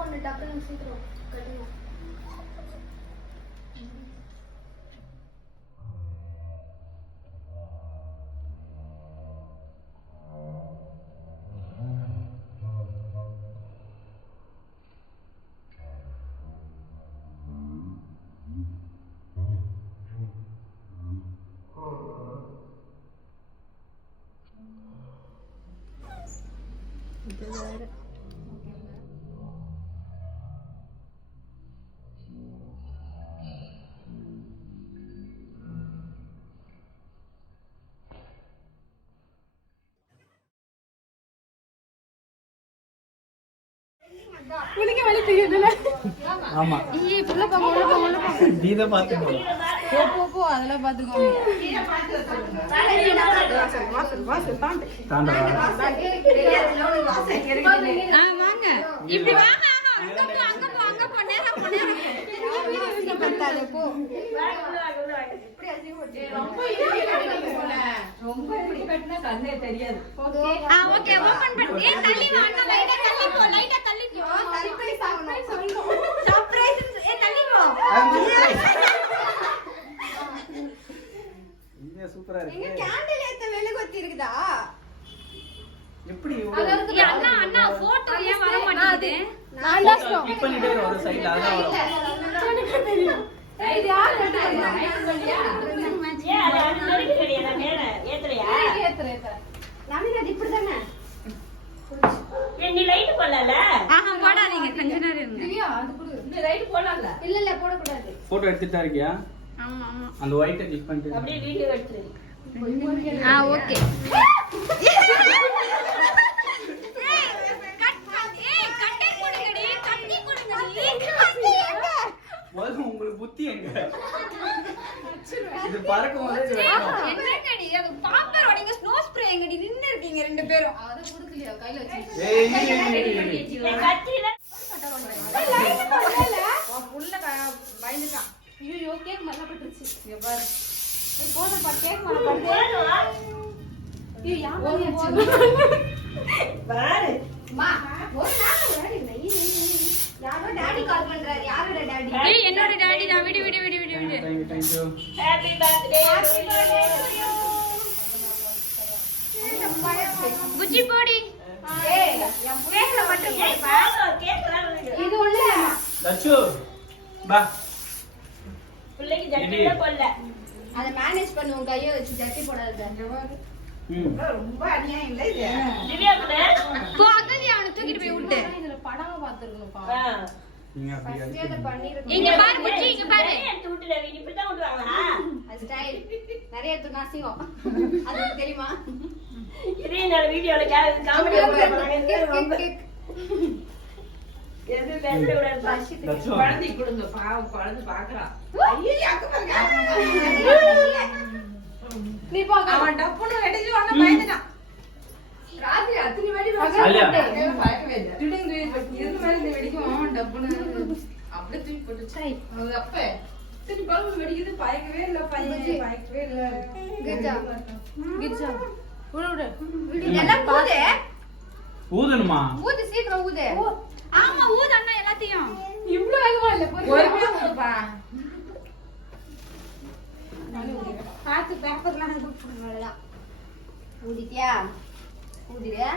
பண்ணு டக்குனு சீக்கிரம் கட்டுங்க. உனக்கு வலி தெரியுதுல? ஆமா. ஏய் புள்ள பாக்க. நீ தான் பாத்துக்கோ. போ அதெல்லாம் பாத்துக்கோ. வாசல் தாண்ட. வாங்க. இப்படி வாங்க. அங்க போ நேரா போ. ரொம்ப இப்படி கட்டினா கண்ணே தெரியாது. ஓகே ஓபன் பண்ணு. ஏய் தள்ளி வா அண்ணா லைட்டா தள்ளி போ. சர்ப்ரைஸ் ஆகணும். சர்ப்ரைஸ் ஏய் தள்ளி போ. இது சூப்பரா இருக்கு. எங்க கேண்டில் ஏத்த வெளுகொத்தி இருக்குதா? எப்படி அண்ணா போட்டோ ஏன் வர மாட்டேங்குது? நான் லாஸ்ட் கிளிக் பண்ணிட்டே இரு ஒரு சைடுல அதான் வரும். எனக்கு தெரியும். இது யார் ஏத்துறியா? ஏய் அது அடிக்கடி கிடையாது மேல ஏத்துறியா? ஏத்துற. நவீன் அது இப்படி தானே? நீ லைட் போடல? ஆஹா போடாதீங்க கொஞ்ச நேரம் இருங்க. திவ்யா அது குடு. நீ லைட் போடல? இல்ல போட கூடாது. போட்டோ எடுத்துட்டா இருக்கியா? ஆமா. அந்த ஒயிட்ட கிளிக் பண்ணிட்டு அப்படியே வீடியோ எடுத்துரு. ஓகே. உங்களுக்கு புத்தி எங்க? இது பறக்கும் போதே என்னங்கடி அது பாப்பர் ஓடிங்க ஸ்னோ ஸ்ப்ரே எங்கடி நின்னு இருக்கீங்க ரெண்டு பேரும். அத குடுக்கலையா கையில வச்சு? ஏய் கத்தில லைட் போடல. புள்ள பயந்துட்டான். ஐயோ கேக் மல்ல பட்டுச்சு. இங்க பாரு. ஏய் போடுப்பா கேக் மல்ல பட்டு. ஏய் யாரு பாரு மா ஒரு நாள் வேற நை யாரோ டாடி கால் பண்றாரு. யாரோட டாடி? ஏய் என்னோட டாடி தான். விடு. Thank you. Happy birthday Bujji போடி. ஏய் என் கேக்ல மட்டும் போடுப்பா. கேக்குறா இது ஒண்ணு இல்ல. தச்சு பா. பிள்ளைக்கு ஜட்டில போடல. அத மேனேஜ் பண்ணு உன் கைய வச்சு ஜட்டி போடாத. ரொம்ப அநியாயம் இல்ல இது. திவ்யா கூட போ அகதி அவனை தூக்கிட்டு போய் விட்டு. இதுல படமா பாத்துறணும்ப்பா. நீங்க அப்படியே ஃபர்ஸ்ட் அத பண்ணிருக்கணும். இங்க பாரு புஜ்ஜி இங்க பாரு. எடுத்து விட்டுற வீடு இப்படி தான் விடுவாங்களா? அது ஸ்டைல். நிறைய எடுத்து நாசிங்கம். அது தெரியுமா? இதே வீடியோல காமெடி போடுறாங்க. ரொம்ப எது பேசவே கூடாது. தச்சு குழந்தை கொடுங்க பாவம் குழந்தை பாக்குறான். ஐயோ அக்க பாருங்க. நீ போ அவன் டப்புன்னு வெடிச்சு வந்த பயந்துட்டான். ராத்திரி அத்தனை வெடி அல்லையா? பயக்கவே இல்ல. டிடிங் இருந்து மேல இந்த வெடிக்கும் அவன் டப்புன்னு அப்படியே தூக்கி போட்டுச்சு. அது அப்ப சரி பல்பு வெடிக்குது பயக்கவே இல்ல பையன் பயக்கவே இல்ல. கிச்சா விடு எல்லாம் ஊது. ஊதணுமா? ஊது சீக்கிரம் ஊது. ஆமா ஊது அண்ணா எல்லாத்தையும். இவ்ளோ வேகமா இல்ல பொறுமையா ஊதுப்பா. பாத்து பேப்பர்லாம் குடுறேன். ஊதிட்டியா? ஊதியா?